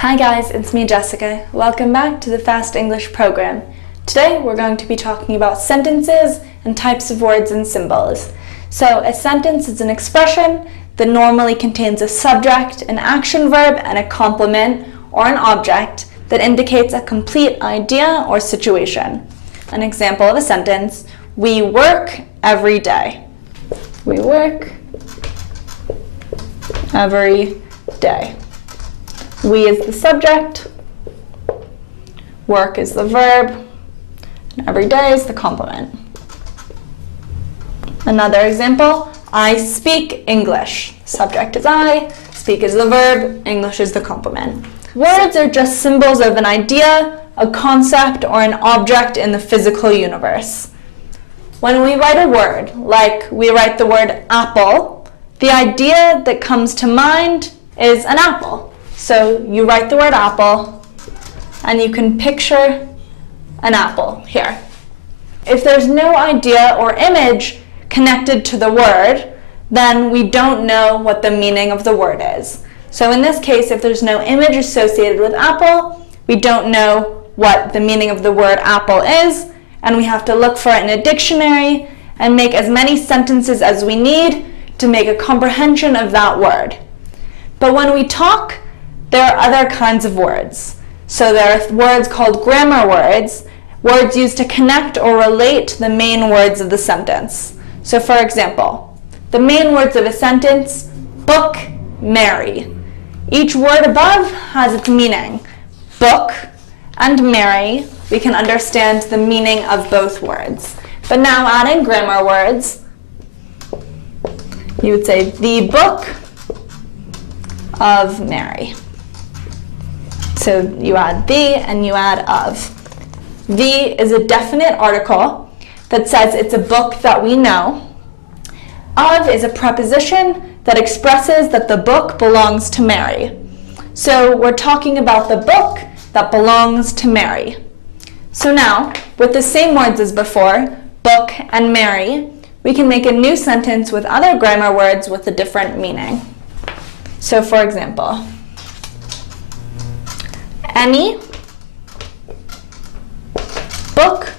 Hi guys, it's me Jessica. Welcome back to the Fast English program. Today we're going to be talking about sentences and types of words and symbols. So a sentence is an expression that normally contains a subject, an action verb, and a complement or an object that indicates a complete idea or situation. An example of a sentence: we work every day. We work every day. We is the subject, work is the verb, and every day is the complement. Another example, I speak English. Subject is I, speak is the verb, English is the complement. Words are just symbols of an idea, a concept, or an object in the physical universe. When we write a word, like we write the word apple, the idea that comes to mind is an apple. So you write the word apple, and you can picture an apple here. If there's no idea or image connected to the word, then we don't know what the meaning of the word is. So in this case, if there's no image associated with apple, we don't know what the meaning of the word apple is, and we have to look for it in a dictionary and make as many sentences as we need to make a comprehension of that word. But when we talk, there are other kinds of words. So there are words called grammar words, words used to connect or relate the main words of the sentence. So for example, the main words of a sentence: book, marry. Each word above has its meaning. Book and marry, we can understand the meaning of both words. But now adding grammar words, you would say the book of Mary. So you add the and you add of. The is a definite article that says it's a book that we know. Of is a preposition that expresses that the book belongs to Mary. So we're talking about the book that belongs to Mary. So now, with the same words as before, book and Mary, we can make a new sentence with other grammar words with a different meaning. So for example, any book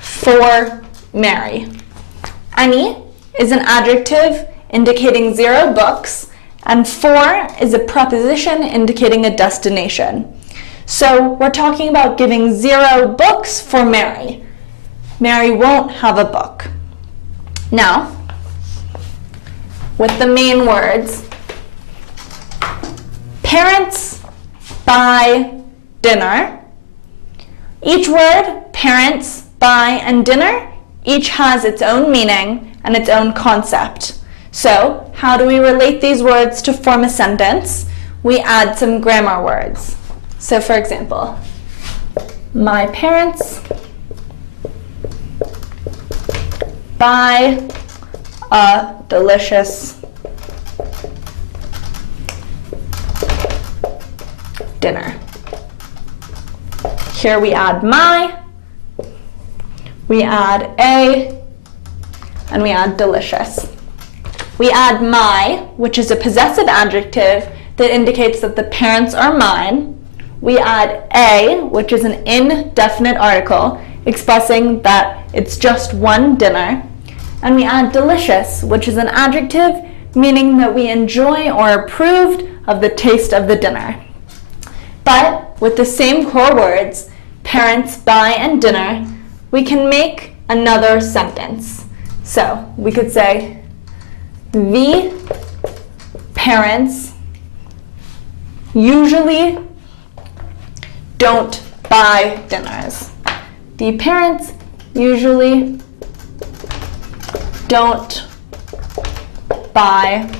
for Mary. Any is an adjective indicating 0 books, and for is a preposition indicating a destination. So we're talking about giving 0 books for Mary. Mary won't have a book. Now, with the main words, parents buy dinner. Each word, parents, buy, and dinner, each has its own meaning and its own concept. So how do we relate these words to form a sentence? We add some grammar words. So for example, my parents buy a delicious dinner. Here we add my, we add a, and we add delicious. We add my, which is a possessive adjective that indicates that the parents are mine. We add a, which is an indefinite article expressing that it's just one dinner. And we add delicious, which is an adjective meaning that we enjoy or approved of the taste of the dinner. But with the same core words, parents, buy, and dinner, we can make another sentence. So we could say, the parents usually don't buy dinners. The parents usually don't buy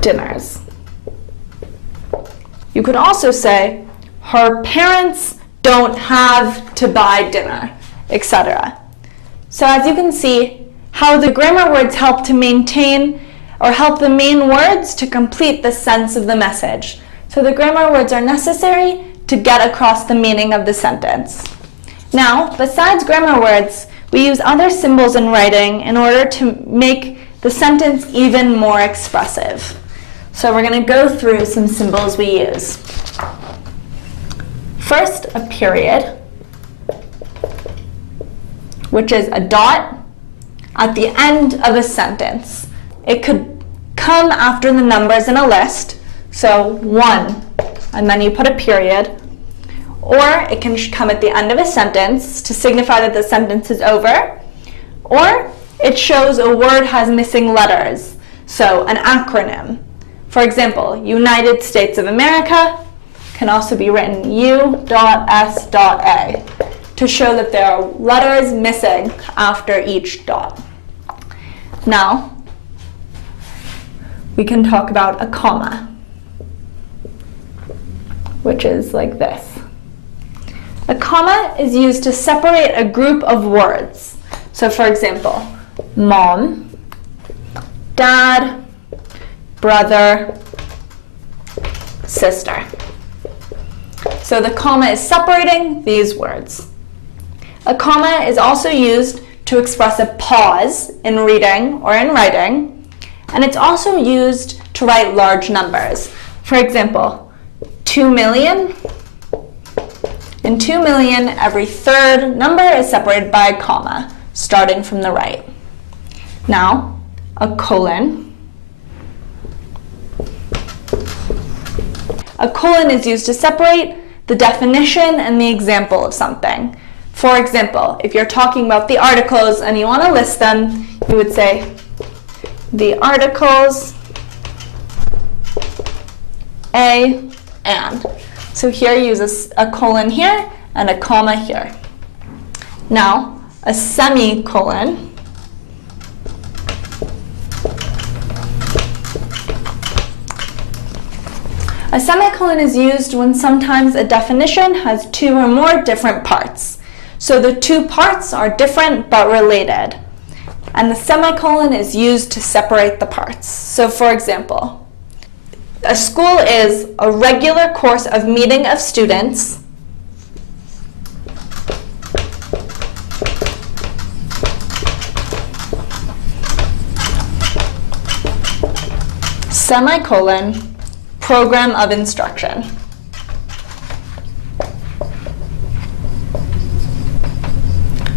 dinners. You could also say, her parents don't have to buy dinner, etc. So as you can see, how the grammar words help to maintain or help the main words to complete the sense of the message. So the grammar words are necessary to get across the meaning of the sentence. Now, besides grammar words, we use other symbols in writing in order to make the sentence even more expressive. So we're going to go through some symbols we use. First, a period, which is a dot at the end of a sentence. It could come after the numbers in a list, so 1, and then you put a period, or it can come at the end of a sentence to signify that the sentence is over, or it shows a word has missing letters, so an acronym. For example, United States of America can also be written U.S.A. to show that there are letters missing after each dot. Now, we can talk about a comma, which is like this. A comma is used to separate a group of words. So for example, mom, dad, brother, sister. So the comma is separating these words. A comma is also used to express a pause in reading or in writing, and it's also used to write large numbers. For example, 2 million. In 2 million, every third number is separated by a comma, starting from the right. Now, a colon. A colon is used to separate the definition and the example of something. For example, if you're talking about the articles and you want to list them, you would say, the articles A and. So here you use a colon here and a comma here. Now, a semicolon A semicolon is used when sometimes a definition has 2 or more different parts. So the 2 parts are different but related. And the semicolon is used to separate the parts. So for example, a school is a regular course of meeting of students semicolon program of instruction.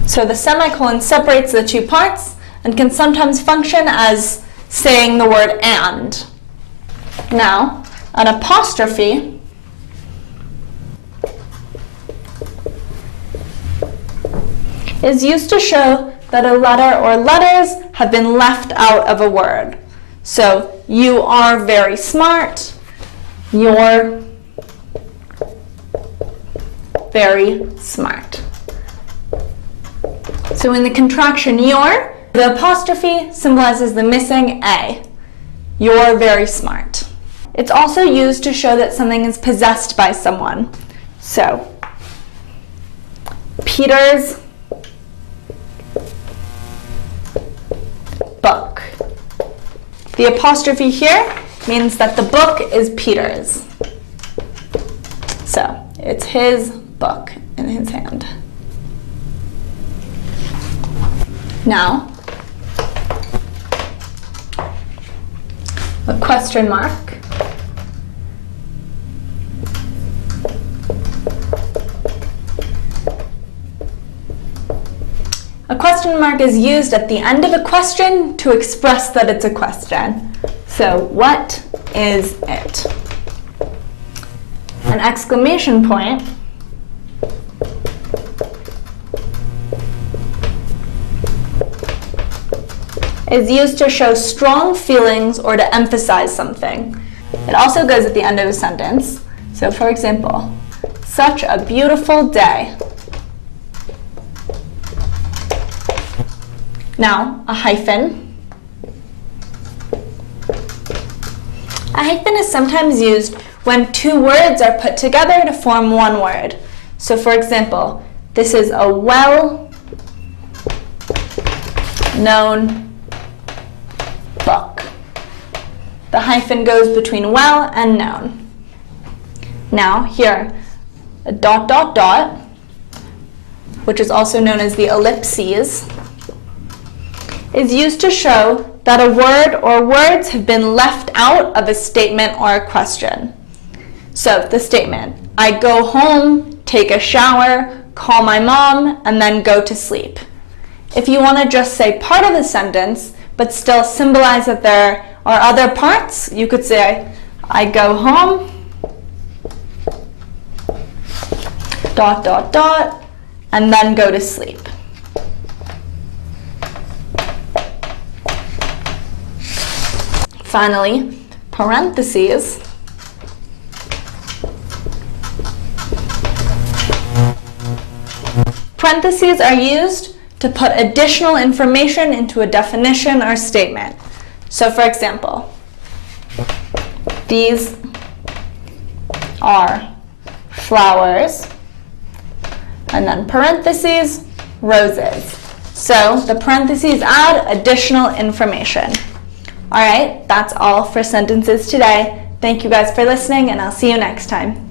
So the semicolon separates the 2 parts and can sometimes function as saying the word and. Now, an apostrophe is used to show that a letter or letters have been left out of a word. So, you are very smart, you're very smart. So in the contraction your, the apostrophe symbolizes the missing A. You're very smart. It's also used to show that something is possessed by someone. So, Peter's book. The apostrophe here means that the book is Peter's. So, it's his book in his hand. Now, a question mark. A question mark is used at the end of a question to express that it's a question. So, what is it? An exclamation point is used to show strong feelings or to emphasize something. It also goes at the end of a sentence. So, for example, such a beautiful day. Now, a hyphen. A hyphen is sometimes used when 2 words are put together to form one word. So, for example, this is a well-known book. The hyphen goes between well and known. Now, here, a ... which is also known as the ellipses, is used to show that a word or words have been left out of a statement or a question. So the statement, I go home, take a shower, call my mom, and then go to sleep. If you want to just say part of the sentence, but still symbolize that there are other parts, you could say, I go home, ... and then go to sleep. Finally, parentheses Parentheses are used to put additional information into a definition or statement. So for example, these are flowers, and then parentheses, roses. So the parentheses add additional information. All right, that's all for sentences today. Thank you guys for listening, and I'll see you next time.